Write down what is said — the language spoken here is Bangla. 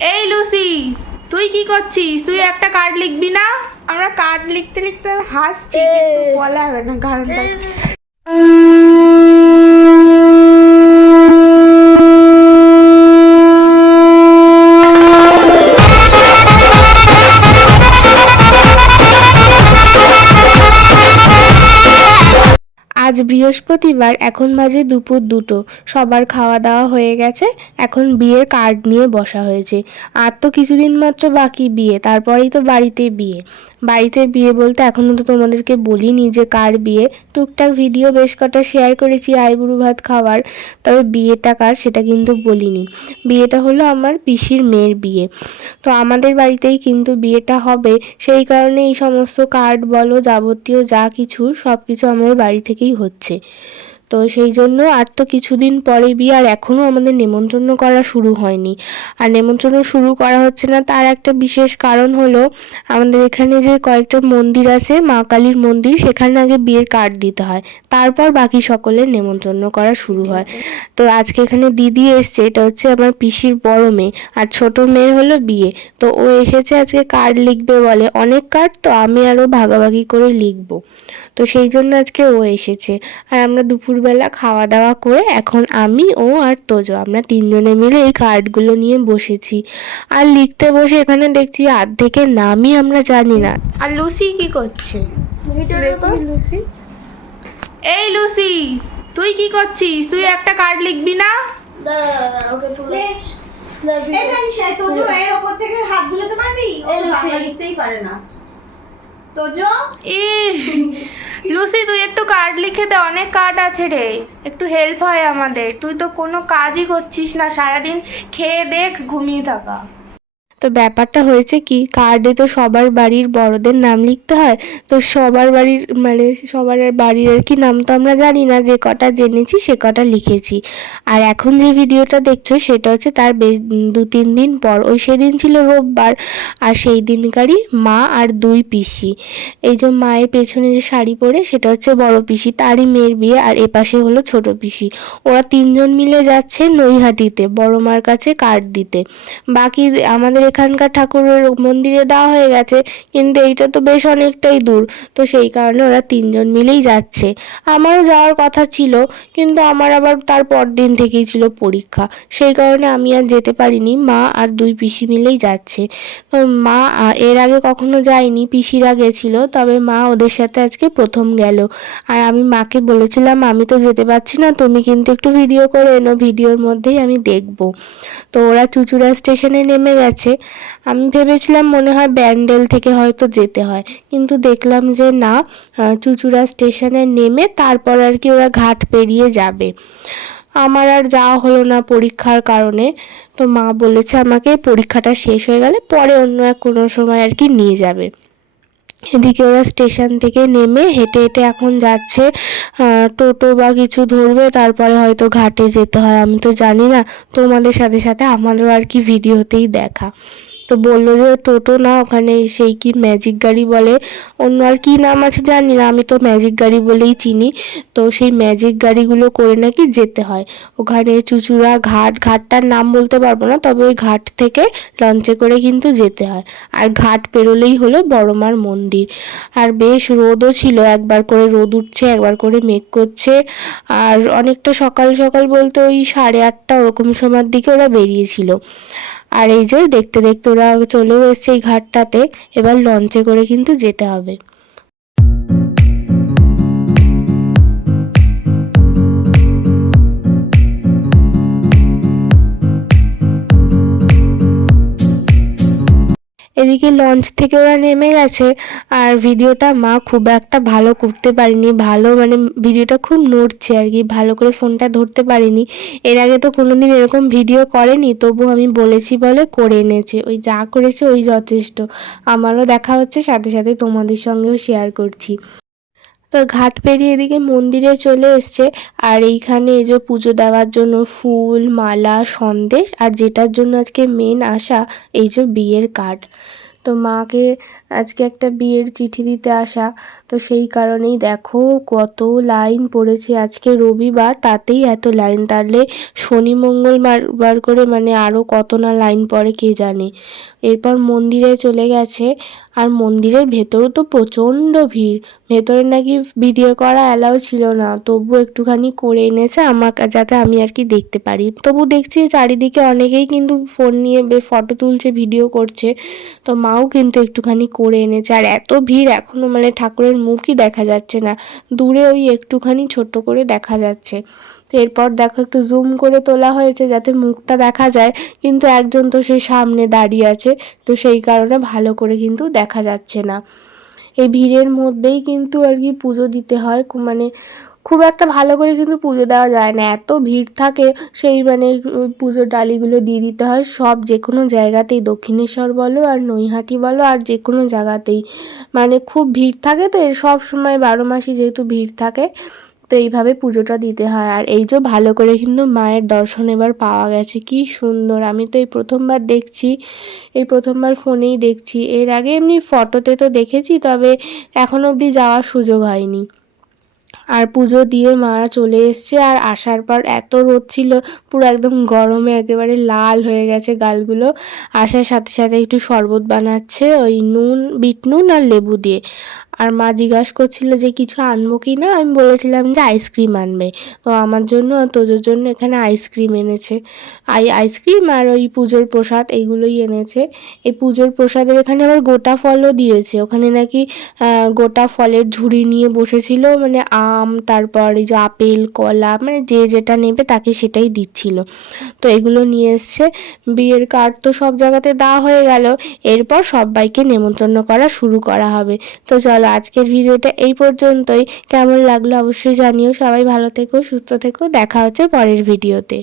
এই লুসি তুই কি করছিস? তুই একটা কার্ড লিখবি না? আমরা কার্ড লিখতে লিখতে হাসছি কিন্তু বলা হবে না কারণটা। আজ বৃহস্পতিবার, এখন বাজে দুপুর দুটো। সবার খাওয়া দাওয়া হয়ে গেছে, এখন বিয়ের কার্ড নিয়ে বসা হয়েছে। আর তো কিছুদিন মাত্র বাকি বিয়ে, তারপরেই তো বাড়িতে বিয়ে। বাড়িতে বিয়ে বলতে এখনও তো তোমাদেরকে বলিনি যে কার বিয়ে। টুকটাক ভিডিও বেশ কটা শেয়ার করেছি আইবুড়ো ভাত খাওয়ার, তবে বিয়েটা কার সেটা কিন্তু বলিনি। বিয়েটা হলো আমার পিসির মেয়ের বিয়ে। তো আমাদের বাড়িতেই কিন্তু বিয়েটা হবে, সেই কারণে এই সমস্ত কার্ড বলো, যাবতীয় যা কিছু সব কিছু আমাদের বাড়ি থেকেই হচ্ছে। তো সেই জন্য আর তো কিছুদিন পরে বিয়ে, আর এখনও আমাদের নেমন্তন্ন করা শুরু হয়নি। আর নেমন্তন্ন শুরু করা হচ্ছে না, তার একটা বিশেষ কারণ হলো আমাদের এখানে যে কয়েকটা মন্দির আছে, মা কালীর মন্দির, সেখানে আগে বিয়ের কার্ড দিতে হয়। তারপর বাকি সকলের নেমন্তন্ন করা শুরু হয়। তো আজকে এখানে দিদি এসছে, এটা হচ্ছে আমার পিসির বড় মেয়ে, আর ছোট মেয়ের হলো বিয়ে। তো ও এসেছে আজকে কার্ড লিখবে বলে। অনেক কার্ড তো আমি আরও ভাগাভাগি করে লিখব। তো সেই জন্য আজকে ও এসেছে। আর আমরা দুপুরবেলা খাওয়া দাওয়া করে এখন আমি ও আর তোজো। আমরা তিনজনে মিলে এই কার্ডগুলো নিয়ে বসেছি। আর লিখতে বসে এখানে দেখছি অর্ধেকের নামই আমরা জানি না। আর লুসি কি করছে? লুসি। এই লুসি তুই কি করছিস? তুই একটা কার্ড লিখবি না? তোজো লুসি, তুই একটু কার্ড লিখে দে, অনেক কার্ড আছে রে। একটু হেল্প হয় আমাদের। তুই তো কোনো কাজই করছিস না, সারাদিন খেয়ে দেখ, ঘুমিয়ে থাকা। তো ব্যাপারটা হয়েছে কি কার্ডে তো সবার বাড়ির বড়দের নাম লিখতে হয়, তো সবার বাড়ির মানে সবার বাড়ির আর কি নাম তো আমরা জানি না, যে কটা জেনেছি সে কটা লিখেছি। আর এখন যে ভিডিওটা দেখছ সেটা হচ্ছে তার দু তিন দিন পর, ওই সেদিন ছিল রোববার, আর সেই দিনকারই মা আর দুই পিসি। এই যে মায়ের পেছনে যে শাড়ি পরে সেটা হচ্ছে বড় পিসি, তারই মেয়ের বিয়ে, আর এপাশে হলো ছোট পিসি। ওরা তিনজন মিলে যাচ্ছে নৈহাটিতে, বড় মার কাছে কার্ড দিতে। বাকি আমাদের এখানকার ঠাকুরের মন্দিরে দেওয়া হয়ে গেছে, কিন্তু এইটা তো বেশ অনেকটাই দূর। তো সেই কারণে ওরা তিনজন মিলেই যাচ্ছে। আমারও যাওয়ার কথা ছিল, কিন্তু আমার আবার তার পর দিন থেকেই ছিল পরীক্ষা। সেই কারণে আমি আর যেতে পারিনি, মা আর দুই পিসি মিলেই যাচ্ছে। তো মা এর আগে কখনো যায়নি, পিসিরা গেছিল, তবে মা ওদের সাথে আজকে প্রথম গেল। আর আমি মাকে বলেছিলাম, আমি তো যেতে পারছি না, তুমি কিন্তু একটু ভিডিও করে এনো, ভিডিওর মধ্যেই আমি দেখব। তো ওরা চুচুড়া স্টেশনে নেমে গেছে। আমি ভেবেছিলাম মনে হয় ব্যান্ডেল থেকে হয়তো যেতে হয়। কিন্তু দেখলাম যে না চুচুড়া স্টেশনে নেমে তারপর আর কি ওরা ঘাট পেরিয়ে যাবে। আমার আর যাওয়া হলো না পরীক্ষার কারণে। তো মা বলেছে আমাকে পরীক্ষাটা শেষ হয়ে গেলে পরে অন্য এক কোনো সময় আর কি নিয়ে যাবে। এদিকে ওরা স্টেশন থেকে নেমে হেঁটে হেঁটে এখন যাচ্ছে টোটো বা কিছু ধরবে, তারপরে হয়তো ঘাটে যেতে হয়, আমি তো জানি না। তোমাদের সাথে সাথে আমারও আর কি ভিডিওতেই দেখা। তো বলল যে, টোটো না, ওখানে সেই কি ম্যাজিক গাড়ি বলে। অন্য আর কি নাম আছে জানি না, আমি তো ম্যাজিক গাড়ি বলেই চিনি। তো সেই ম্যাজিক গাড়িগুলো করে নাকি যেতে হয়। ওখানে চুচুড়া ঘাট, ঘাটটার নাম বলতে পারব না, তবে ওই ঘাট থেকে লঞ্চে করে কিন্তু যেতে হয়। আর ঘাট পেরোলেই হলো বড়মার মন্দির। আর বেশ রোদও ছিল, একবার করে রোদ উঠছে, একবার করে মেঘ করছে। আর অনেকটা সকাল সকাল বলতে ওই সাড়ে আটটা ওরকম সময়ের দিকে ওরা বেরিয়েছিল। আর এই যে দেখতে দেখতে ওরা চলেও এসছে এই ঘাটটাতে, এবার লঞ্চে করে কিন্তু যেতে হবে। এদিকে লঞ্চ থেকে ওরা নেমে গেছে। আর ভিডিওটা মা খুব একটা ভালো করতে পারিনি। ভালো মানে ভিডিওটা খুব নড়ছে আর কি। ভালো করে ফোনটা ধরতে পারিনি। এর আগে তো কোনোদিন এরকম ভিডিও করেনি, তবু আমি বলেছি বলে করে এনেছে। ওই যা করেছে ওই যথেষ্ট। আমারও দেখা হচ্ছে, সাথে সাথে তোমাদের সঙ্গেও শেয়ার করছি। তো ঘাট পেরিয়ে এদিকে মন্দিরে চলে এসছে। আর এইখানে এই যে পুজো দেওয়ার জন্য ফুল, মালা, সন্দেশ আর যেটার জন্য আজকে মেন আসা এই যে বিয়ের কার্ড তো মাকে আজকে একটা বিয়ের চিঠি দিতে আসা। তো সেই কারণেই দেখো কত লাইন পড়েছে আজকে রবিবার, তাতেই এত লাইন তাহলে শনি, মঙ্গল বার বার করে মানে আরও কত না লাইন পড়ে কে জানে। এরপর মন্দিরে চলে গেছে। আর মন্দিরের ভেতরও তো প্রচণ্ড ভিড়। ভেতরে নাকি ভিডিও করা অ্যালাউ ছিল না। তবু একটুখানি করে এনেছে আমার যাতে আমি আর কি দেখতে পারি। তবু দেখছি চারিদিকে অনেকেই কিন্তু ফোন নিয়ে ফটো তুলছে ভিডিও করছে। তো মাও কিন্তু একটুখানি করে এনেছে। আর এত ভিড় এখনও মানে ঠাকুরের মুখই দেখা যাচ্ছে না। দূরে ওই একটুখানি ছোট্ট করে দেখা যাচ্ছে। তো এরপর দেখো একটু জুম করে তোলা হয়েছে যাতে মুখটা দেখা যায়। কিন্তু একজন তো সেই সামনে দাঁড়িয়ে আছে। তো সেই কারণে ভালো করে কিন্তু দেখা যাচ্ছে না। এই ভিড়ের মধ্যেই কিন্তু আর কি পুজো দিতে হয়। মানে খুব একটা ভালো করে কিন্তু পুজো দেওয়া যায় না। এত ভিড় থাকে, সেই মানে পুজোর ডালিগুলো দিয়ে দিতে হয়। সব যে কোনো জায়গাতেই দক্ষিণেশ্বর বলো আর নৈহাটি বলো আর যে কোনো জায়গাতেই। মানে খুব ভিড় থাকে তো, এর সব সময় বারো মাসই যেহেতু ভিড় থাকে তো এইভাবে পুজোটা দিতে হয়। আর এই যে ভালো করে কিন্তু মায়ের দর্শন এবার পাওয়া গেছে, কি সুন্দর। আমি তো এই প্রথমবার দেখছি, এই প্রথমবার ফোনেই দেখছি। এর আগে এমনি ফটোতে তো দেখেছি, তবে এখন অবধি যাওয়ার সুযোগ হয়নি। আর পুজো দিয়ে মারা চলে এসছে, আর আসার পর এত রোদ ছিল, পুরো একদম গরমে একেবারে লাল হয়ে গেছে গালগুলো। আসার সাথে সাথে একটু শরবত বানাচ্ছে, ওই নুন, বিট নুন আর লেবু দিয়ে। আর মা জিজ্ঞাসা করছিল যে কিছু আনব কি না? আমি বলেছিলাম যে আইসক্রিম আনবে। তো আমার জন্য তোজোর জন্য এখানে আইসক্রিম এনেছে। আই, আইসক্রিম আর ওই পুজোর প্রসাদ এইগুলোই এনেছে। এই পুজোর প্রসাদের এখানে আবার গোটা ফলও দিয়েছে। ওখানে নাকি গোটা ফলের ঝুড়ি নিয়ে বসেছিল। মানে আম, তারপর এই যে আপেল, কলা মানে যে যেটা নেবে তাকে সেটাই দিচ্ছিল। তো এগুলো নিয়ে এসছে। বিয়ের কার্ড তো সব জায়গাতে দেওয়া হয়ে গেল। এরপর সবাইকে নেমন্তন্ন করা শুরু করা হবে। তো চলো আজকের ভিডিওটা এই পর্যন্তই। কেমন লাগল অবশ্যই জানিও। সবাই ভালো থেকো, সুস্থ থেকো। দেখা হচ্ছে পরের ভিডিওতে।